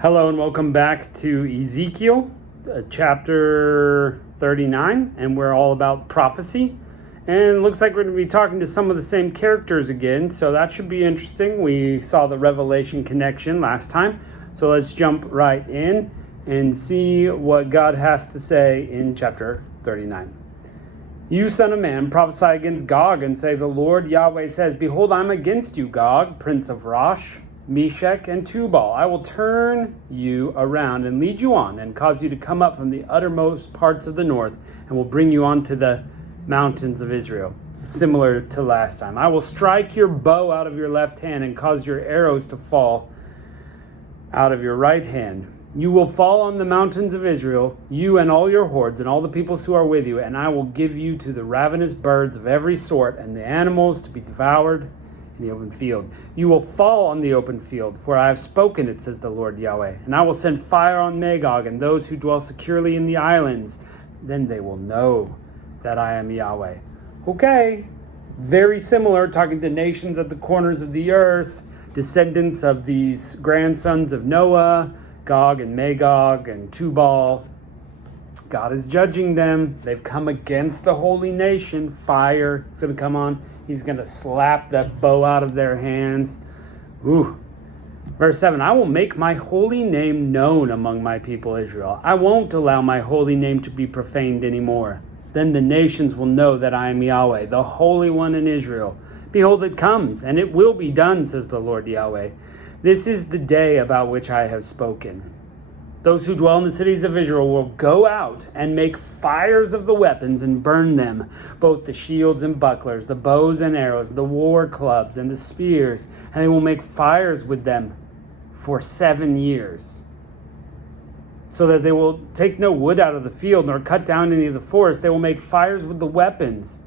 Hello and welcome back to Ezekiel, chapter 39, and we're all about prophecy. And it looks like we're going to be talking to some of the same characters again, so that should be interesting. We saw the Revelation connection last time, so let's jump right in and see what God has to say in chapter 39. You, son of man, prophesy against Gog and say, the Lord Yahweh says, behold, I'm against you, Gog, prince of Rosh, Meshech, and Tubal. I will turn you around and lead you on and cause you to come up from the uttermost parts of the north and will bring you onto the mountains of Israel. Similar to last time. I will strike your bow out of your left hand and cause your arrows to fall out of your right hand. You will fall on the mountains of Israel, you and all your hordes and all the peoples who are with you, and I will give you to the ravenous birds of every sort and the animals to be devoured in the open field. You will fall on the open field, for I have spoken it, says the Lord Yahweh. And I will send fire on Magog and those who dwell securely in the islands. Then they will know that I am Yahweh. Okay, very similar, talking to nations at the corners of the earth, descendants of these grandsons of Noah, Gog and Magog and Tubal. God is judging them. They've come against the holy nation. Fire is going to come on. He's going to slap that bow out of their hands. Ooh. Verse 7, I will make my holy name known among my people Israel. I won't allow my holy name to be profaned anymore. Then the nations will know that I am Yahweh, the Holy One in Israel. Behold, it comes, and it will be done, says the Lord Yahweh. This is the day about which I have spoken. Those who dwell in the cities of Israel will go out and make fires of the weapons and burn them, both the shields and bucklers, the bows and arrows, the war clubs and the spears, and they will make fires with them for 7 years, so that they will take no wood out of the field nor cut down any of the forest. They will make fires with the weapons.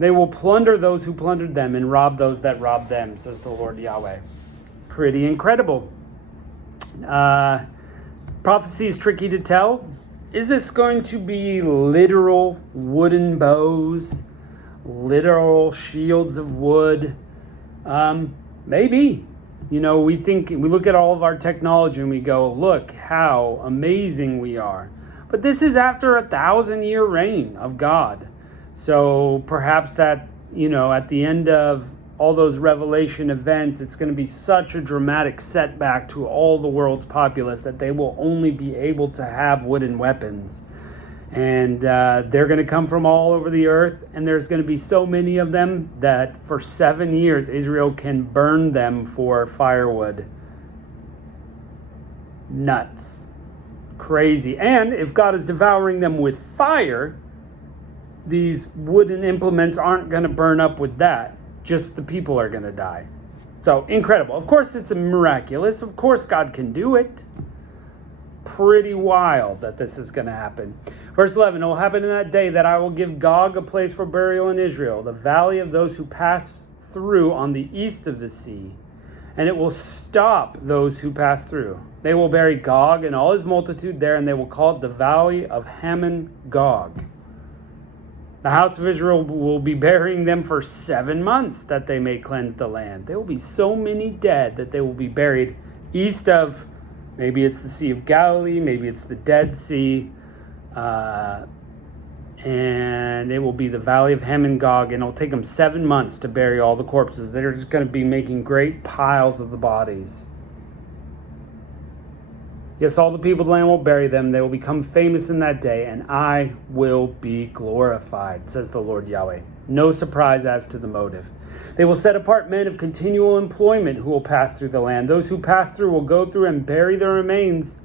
They will plunder those who plundered them and rob those that robbed them, says the Lord Yahweh. Pretty incredible. Prophecy is tricky to tell. Is this going to be literal wooden bows, literal shields of wood? Maybe. You know, we look at all of our technology and we go, look how amazing we are. But this is after 1,000-year reign of God. So perhaps that, at the end of all those Revelation events, it's going to be such a dramatic setback to all the world's populace that they will only be able to have wooden weapons. And they're going to come from all over the earth, and there's going to be so many of them that for 7 years Israel can burn them for firewood. Nuts. Crazy. And if God is devouring them with fire, these wooden implements aren't going to burn up with that. Just the people are going to die. So incredible. Of course, it's miraculous. Of course, God can do it. Pretty wild that this is going to happen. Verse 11, it will happen in that day that I will give Gog a place for burial in Israel, the valley of those who pass through on the east of the sea. And it will stop those who pass through. They will bury Gog and all his multitude there, and they will call it the valley of Hamon Gog. The house of Israel will be burying them for 7 months that they may cleanse the land. There will be so many dead that they will be buried east of, maybe it's the Sea of Galilee, maybe it's the Dead Sea, and it will be the valley of Hamon Gog, and it'll take them 7 months to bury all the corpses. They're just going to be making great piles of the bodies. Yes, all the people of the land will bury them. They will become famous in that day, and I will be glorified, says the Lord Yahweh. No surprise as to the motive. They will set apart men of continual employment who will pass through the land. Those who pass through will go through and bury their remains.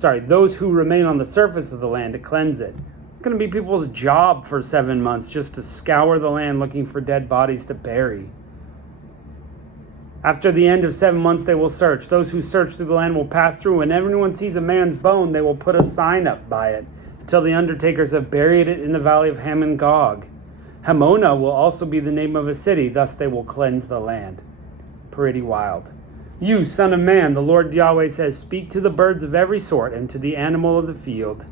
Those who remain on the surface of the land to cleanse it. It's going to be people's job for 7 months just to scour the land looking for dead bodies to bury. After the end of 7 months, they will search. Those who search through the land will pass through. When everyone sees a man's bone, they will put a sign up by it until the undertakers have buried it in the valley of Hamon Gog. Hamona will also be the name of a city. Thus they will cleanse the land. Pretty wild. You, son of man, the Lord Yahweh says, speak to the birds of every sort and to the animal of the field.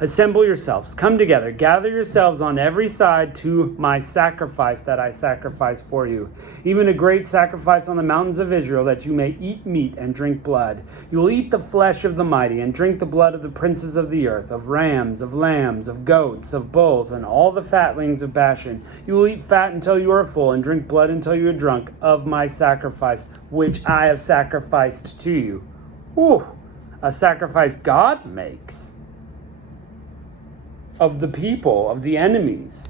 Assemble yourselves, come together, gather yourselves on every side to my sacrifice that I sacrifice for you, even a great sacrifice on the mountains of Israel, that you may eat meat and drink blood. You will eat the flesh of the mighty and drink the blood of the princes of the earth, of rams, of lambs, of goats, of bulls, and all the fatlings of Bashan. You will eat fat until you are full, and drink blood until you are drunk of my sacrifice, which I have sacrificed to you. Ooh, a sacrifice God makes. Of the people, of the enemies.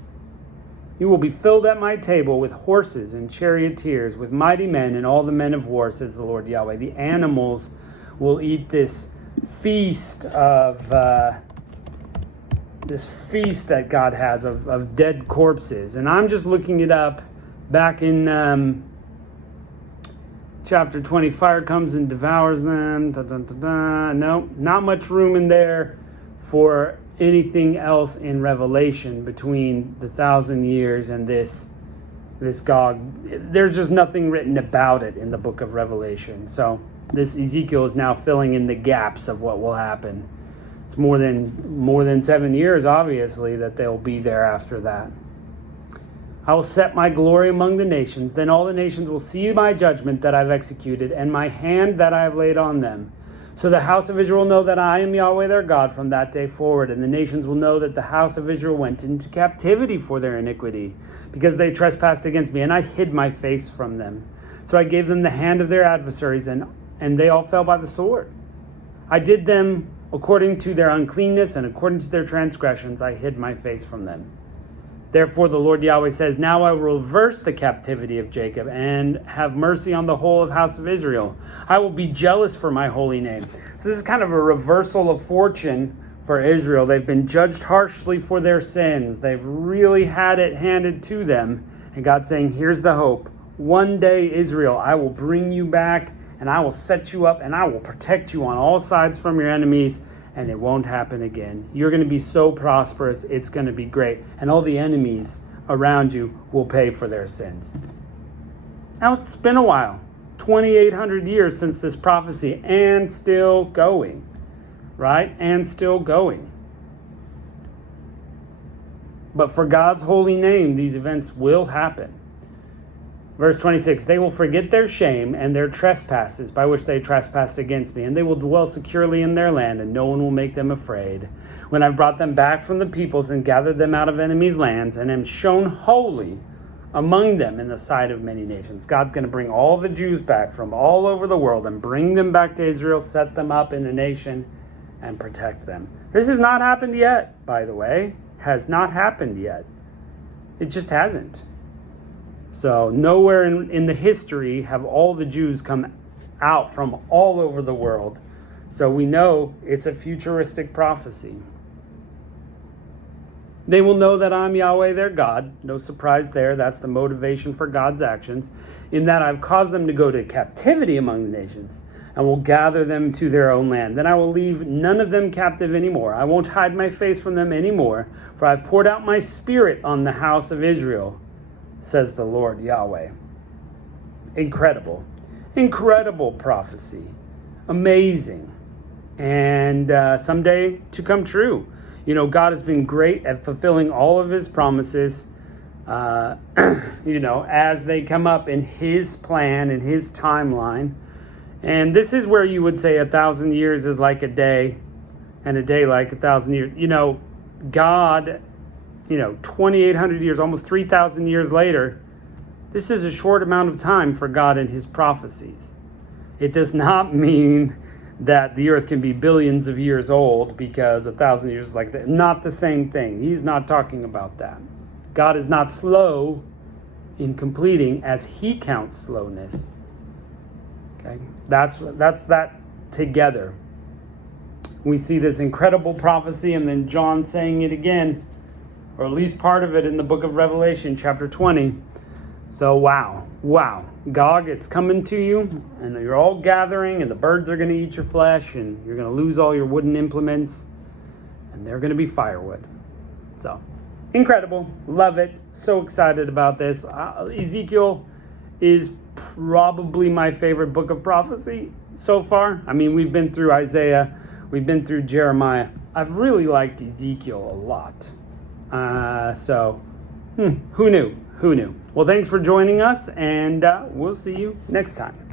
You will be filled at my table with horses and charioteers, with mighty men and all the men of war, says the Lord Yahweh. The animals will eat this feast of that God has of dead corpses. And I'm just looking it up back in chapter 20. Fire comes and devours them. No, not much room in there for anything else in Revelation between the 1,000 years and this Gog. There's just nothing written about it in the book of Revelation. So this Ezekiel is now filling in the gaps of what will happen. It's more than 7 years, obviously, that they'll be there after that. I will set my glory among the nations. Then all the nations will see my judgment that I've executed and my hand that I have laid on them. So the house of Israel will know that I am Yahweh their God from that day forward, and the nations will know that the house of Israel went into captivity for their iniquity, because they trespassed against me, and I hid my face from them. So I gave them the hand of their adversaries, and they all fell by the sword. I did them according to their uncleanness, and according to their transgressions I hid my face from them. Therefore the Lord Yahweh says, now I will reverse the captivity of Jacob and have mercy on the whole of house of Israel. I will be jealous for my holy name. So this is kind of a reversal of fortune for Israel. They've been judged harshly for their sins. They've really had it handed to them. And God's saying, here's the hope. One day, Israel, I will bring you back, and I will set you up, and I will protect you on all sides from your enemies. And it won't happen again. You're going to be so prosperous, it's going to be great. And all the enemies around you will pay for their sins. Now, it's been a while. 2,800 years since this prophecy, and still going. Right? And still going. But for God's holy name, these events will happen. Verse 26, they will forget their shame and their trespasses by which they trespassed against me, and they will dwell securely in their land, and no one will make them afraid. When I've brought them back from the peoples and gathered them out of enemies' lands, and am shown holy among them in the sight of many nations. God's going to bring all the Jews back from all over the world and bring them back to Israel, set them up in a nation, and protect them. This has not happened yet, by the way. Has not happened yet. It just hasn't. So nowhere in the history have all the Jews come out from all over the world. So we know it's a futuristic prophecy. They will know that I'm Yahweh their God. No surprise there. That's the motivation for God's actions. In that I've caused them to go to captivity among the nations, and will gather them to their own land. Then I will leave none of them captive anymore. I won't hide my face from them anymore, for I've poured out my spirit on the house of Israel, says the Lord Yahweh. Incredible. Incredible prophecy. Amazing. And someday to come true. You know, God has been great at fulfilling all of his promises, as they come up in his plan, in his timeline. And this is where you would say 1,000 years is like a day, and a day like 1,000 years. You know, God, 2,800 years, almost 3,000 years later, this is a short amount of time for God and his prophecies. It does not mean that the earth can be billions of years old, because 1,000 years is like that. Not the same thing. He's not talking about that. God is not slow in completing as he counts slowness. Okay, that's that together. We see this incredible prophecy, and then John saying it again, or at least part of it in the book of Revelation, chapter 20. So wow, Gog, it's coming to you, and you're all gathering, and the birds are going to eat your flesh, and you're going to lose all your wooden implements, and they're going to be firewood. So incredible, love it, so excited about this. Ezekiel is probably my favorite book of prophecy so far. I mean, we've been through Isaiah, we've been through Jeremiah, I've really liked Ezekiel a lot. Who knew? Who knew? Well, thanks for joining us, and we'll see you next time.